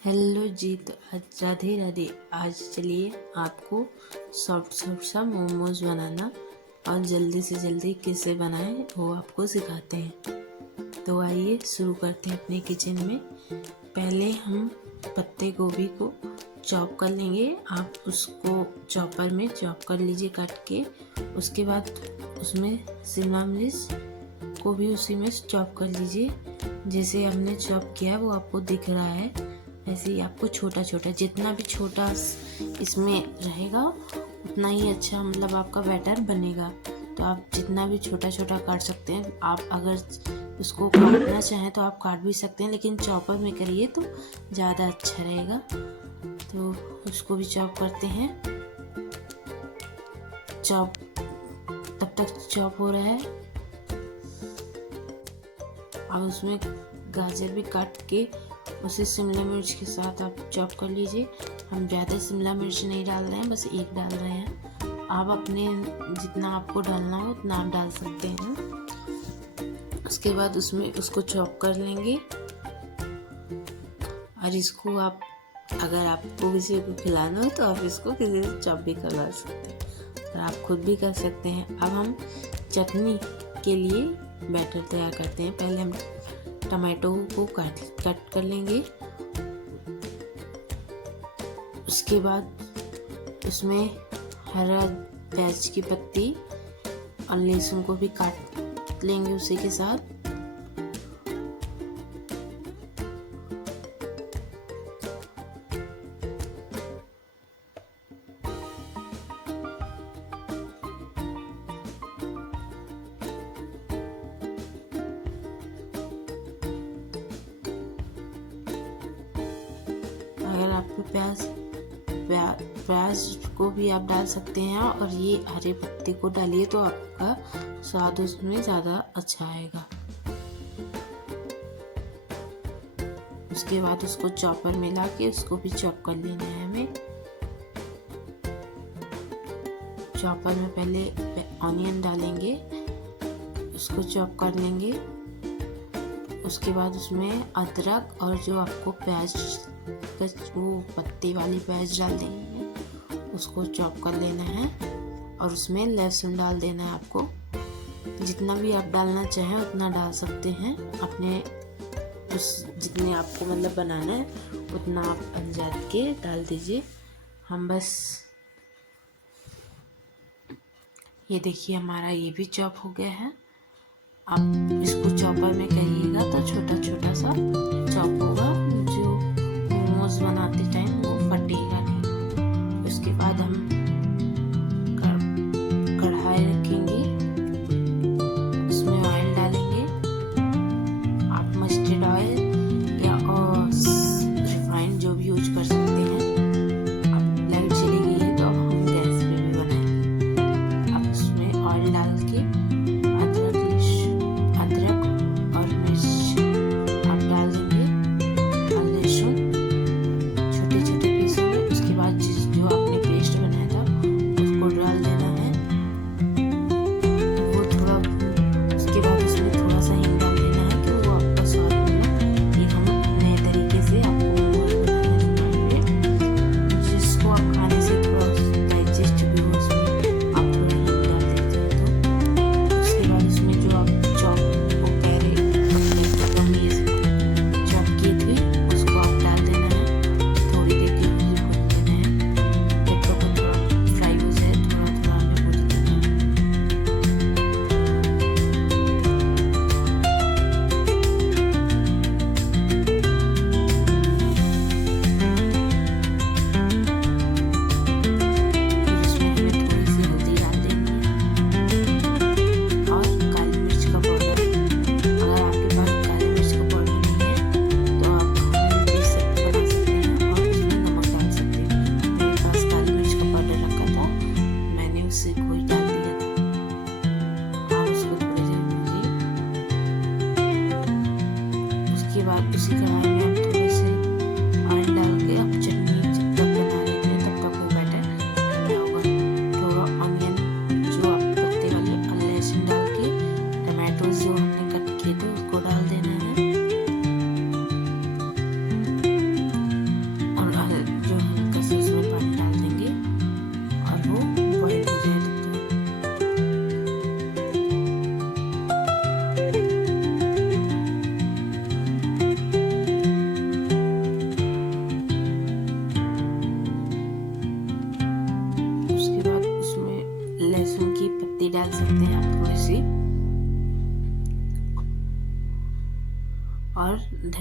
Hello जी। तो आज राधे राधे। आज चलिए आपको सॉफ्ट सॉफ्ट सा मोमोज बनाना और जल्दी से जल्दी कैसे बनाएं वो आपको सिखाते हैं। तो आइए शुरू करते हैं अपने किचन में। पहले हम पत्ते गोभी को चॉप कर लेंगे। आप उसको चॉपर में चॉप कर लीजिए काट के। उसके बाद उसमें शिमला मिर्च को भी उसी में चॉप कर लीजिए। जैसे हमने चॉप किया है वो आपको दिख रहा है, ऐसे ही आपको छोटा छोटा, जितना भी छोटा इसमें रहेगा उतना ही अच्छा मतलब आपका बैटर बनेगा। तो आप जितना भी छोटा छोटा काट सकते हैं। आप अगर उसको काटना चाहें तो आप काट भी सकते हैं, लेकिन चॉपर में करिए तो ज़्यादा अच्छा रहेगा। तो उसको भी चॉप करते हैं। चॉप तब तक चॉप हो रहा है। अब उसमें गाजर भी काट के उसे शिमला मिर्च के साथ आप चॉप कर लीजिए। हम ज़्यादा शिमला मिर्च नहीं डाल रहे हैं, बस एक डाल रहे हैं। आप अपने जितना आपको डालना हो उतना आप डाल सकते हैं। उसके बाद उसमें उसको चॉप कर लेंगे। और इसको आप अगर आपको किसी को खिलाना हो तो आप इसको किसी से चॉप भी करवा सकते हैं और आप खुद भी कर सकते हैं। अब हम चटनी के लिए बैटर तैयार करते हैं। पहले हम टमाटो को कट कर लेंगे। उसके बाद उसमें हरा प्याज की पत्ती और लहसुन को भी काट लेंगे उसी के साथ। अगर आपको प्याज को भी आप डाल सकते हैं और ये हरे पत्ते को डालिए तो आपका स्वाद उसमें ज़्यादा अच्छा आएगा। उसके बाद उसको चॉपर में ला के उसको भी चॉप कर लेना है हमें। चॉपर में पहले ऑनियन डालेंगे, उसको चॉप कर लेंगे। उसके बाद उसमें अदरक और जो आपको प्याज वो पत्ती वाली प्याज डाल देंगे, उसको चॉप कर लेना है। और उसमें लहसुन डाल देना है। आपको जितना भी आप डालना चाहें उतना डाल सकते हैं। अपने उस जितने आपको मतलब बनाना है उतना आप अंदाज के डाल दीजिए। हम बस ये देखिए हमारा ये भी चॉप हो गया है। आप इसको चॉपर में करिएगा तो छोटा छोटा सा चॉप होगा, जो मोमोज बनाते टाइम वो फटेगा नहीं। उसके बाद हम कढ़ाई रखेंगे, उसमें ऑयल डालेंगे। आप मस्टर्ड ऑयल या रिफाइंड जो भी यूज कर सकते हैं। अब लाइट चली गई है तो अब हम गैस पे भी बनाएंगे। अब उसमें ऑयल डाल के अदरक और मिर्च आप डाल देंगे।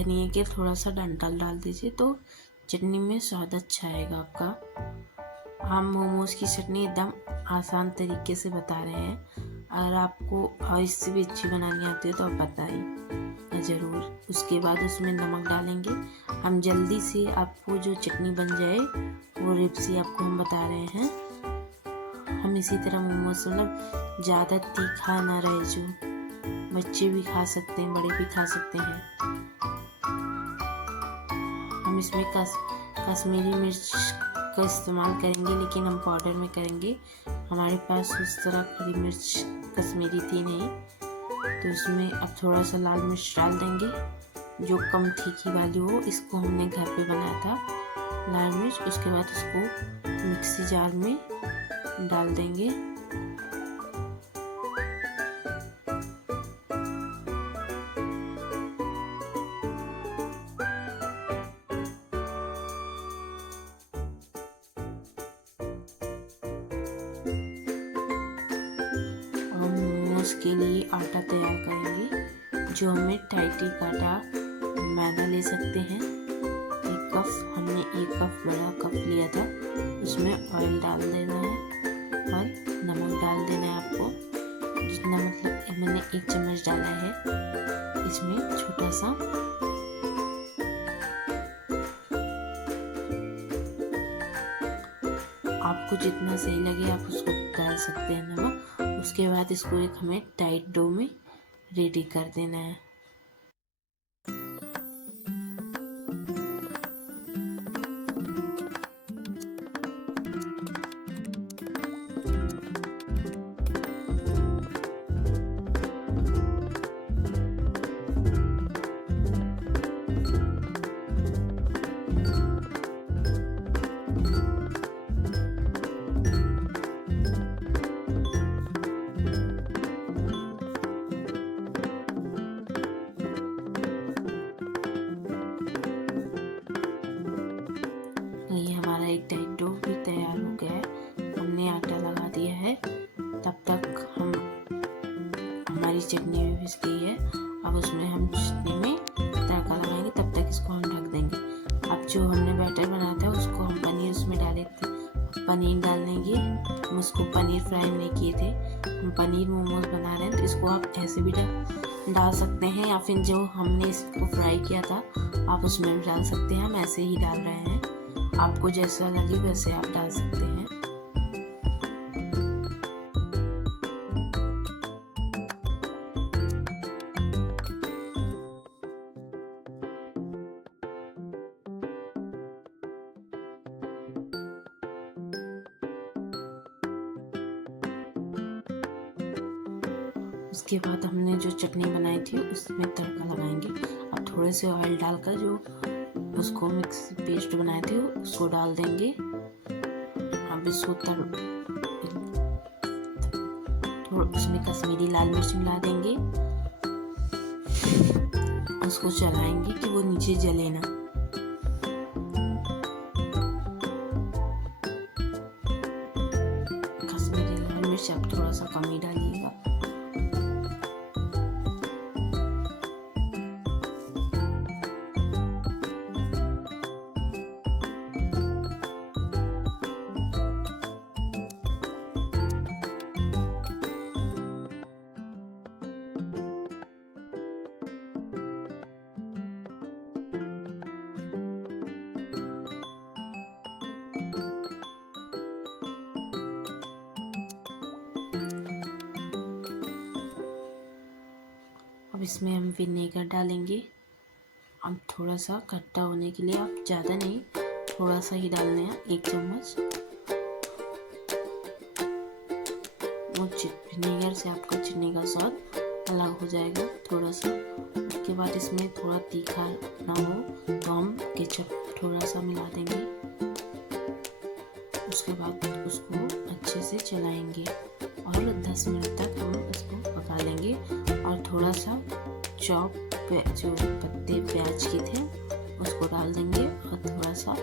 नहीं है कि थोड़ा सा डंठल डाल दीजिए, तो चटनी में स्वाद अच्छा आएगा आपका। हम मोमोज की चटनी एकदम आसान तरीके से बता रहे हैं। अगर आपको और इससे भी अच्छी बनानी आती है तो आप बताइए ज़रूर। उसके बाद उसमें नमक डालेंगे। हम जल्दी से आपको जो चटनी बन जाए वो रेसिपी आपको हम बता रहे हैं। हम इसी तरह मोमोज मतलब ज़्यादा तीखा ना रहे, जो बच्चे भी खा सकते हैं, बड़े भी खा सकते हैं। हम इसमें कश्मीरी मिर्च का इस्तेमाल करेंगे, लेकिन हम पाउडर में करेंगे। हमारे पास उस तरह खड़ी मिर्च कश्मीरी थी नहीं, तो इसमें अब थोड़ा सा लाल मिर्च डाल देंगे जो कम तीखी वाली हो। इसको हमने घर पे बनाया था लाल मिर्च। उसके बाद इसको मिक्सी जार में डाल देंगे। उसके लिए आटा तैयार करेंगे, जो हमें टाइटी का आटा मैदा ले सकते हैं। 1 कप, हमने 1 कप बड़ा कप लिया था। उसमें ऑयल डाल देना है और नमक डाल देना है आपको जितना, मतलब मैंने 1 चम्मच डाला है। इसमें छोटा सा आपको जितना सही लगे आप उसको डाल सकते हैं नमक। उसके बाद इसको एक हमें टाइट डो में रेडी कर देना है। ये हमारा एक टाइट डो भी तैयार हो गया है। हमने आटा लगा दिया है। तब तक हमारी चटनी भी पिस गई है। अब उसमें हम चटनी में तड़का लगाएंगे, तब तक इसको हम ढक देंगे। अब जो हमने बैटर बनाया था उसको हम पनीर उसमें डाले थे, पनीर डाल देंगे। हम उसको पनीर फ्राई नहीं किए थे, हम पनीर मोमोज बना रहे हैं, तो इसको आप ऐसे भी डाल सकते हैं, या फिर जो हमने इसको फ्राई किया था आप उसमें भी डाल सकते हैं। हम ऐसे ही डाल रहे हैं, आपको जैसा लगे वैसे आप डाल सकते हैं। उसके बाद हमने जो चटनी बनाई थी उसमें तड़का लगाएंगे। अब थोड़े से ऑयल डालकर जो उसको मिक्स पेस्ट बनाए थे उसको डाल देंगे। अब इसको थोड़ा उसमें कश्मीरी लाल मिर्च मिला देंगे। उसको चलाएंगे कि वो नीचे जले ना। कश्मीरी लाल मिर्च आप थोड़ा सा कम ही डालिएगा। अब इसमें हम विनेगर डालेंगे। अब थोड़ा सा खट्टा होने के लिए, आप ज़्यादा नहीं, थोड़ा सा ही डालना है, 1 चम्मच। वो विनेगर से आपका चटनी का स्वाद अलग हो जाएगा थोड़ा सा। उसके बाद इसमें थोड़ा तीखा ना हो तो हम केचप थोड़ा सा मिला देंगे। उसके बाद उसको अच्छे से चलाएंगे और 10 मिनट तक हम इसको पका लेंगे। और थोड़ा सा चॉप जो पत्ते प्याज के थे उसको डाल देंगे और थोड़ा सा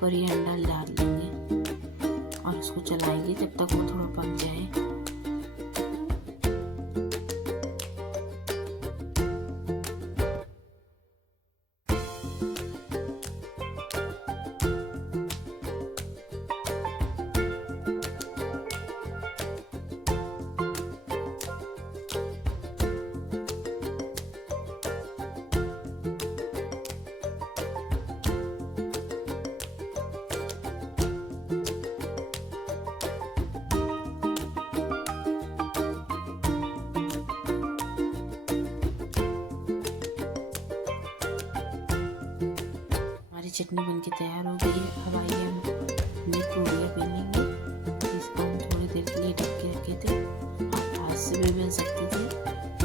कोरिएंडर डाल देंगे और उसको चलाएंगे जब तक वो थोड़ा पक जाए। चटनी बनके तैयार हो गई है। अब आइए हम पूड़ियाँ बेलेंगे। इसको हम थोड़ी देर के लिए ढक के रखे थे। आप हाथ से भी बेल सकते थे,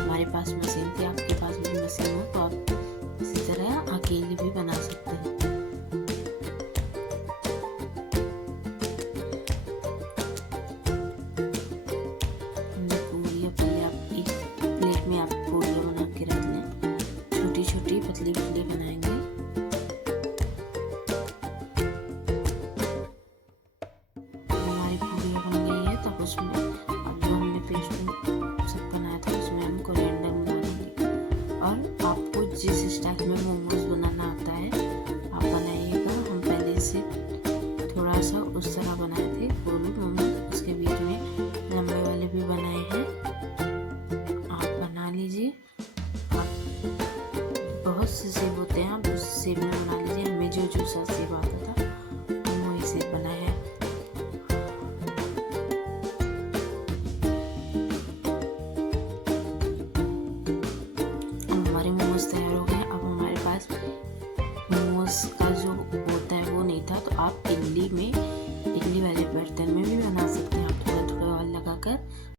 हमारे पास मशीन थी, आपके पास भी मशीन हो तो आप इसी तरह अकेले भी बना सकते हैं। हमने पूड़ियाँ पहले आप एक प्लेट में आप पूड़ियाँ बना के रख लें, छोटी छोटी पतली पतली बनाएंगे। हमारी पूड़ियाँ बन गई है, तब उसमें अब जो हमने पेस्ट सब बनाया था उसमें हम कोरिएंडर मिला देंगे। और आपको जिस स्टाइल में मोमोज बनाना आता है आप बनाइएगा। हम पहले से थोड़ा सा उस तरह बनाए थे गोल मोमोज, उसके बीच में लंबे वाले भी बनाए हैं। आप बना लीजिए। आप बहुत से सेब होते हैं, आप उस सेब में बना लीजिए। हमें जो सा सेब आता था हम वही सेब बनाए हैं। हमारे मोमोज तैयार हो गए। अब हमारे पास मोमोज का जो होता है वो नहीं था, तो आप इडली वाले बर्तन में भी बना सकते हैं। आप थोड़ा थोड़ा ऑयल लगाकर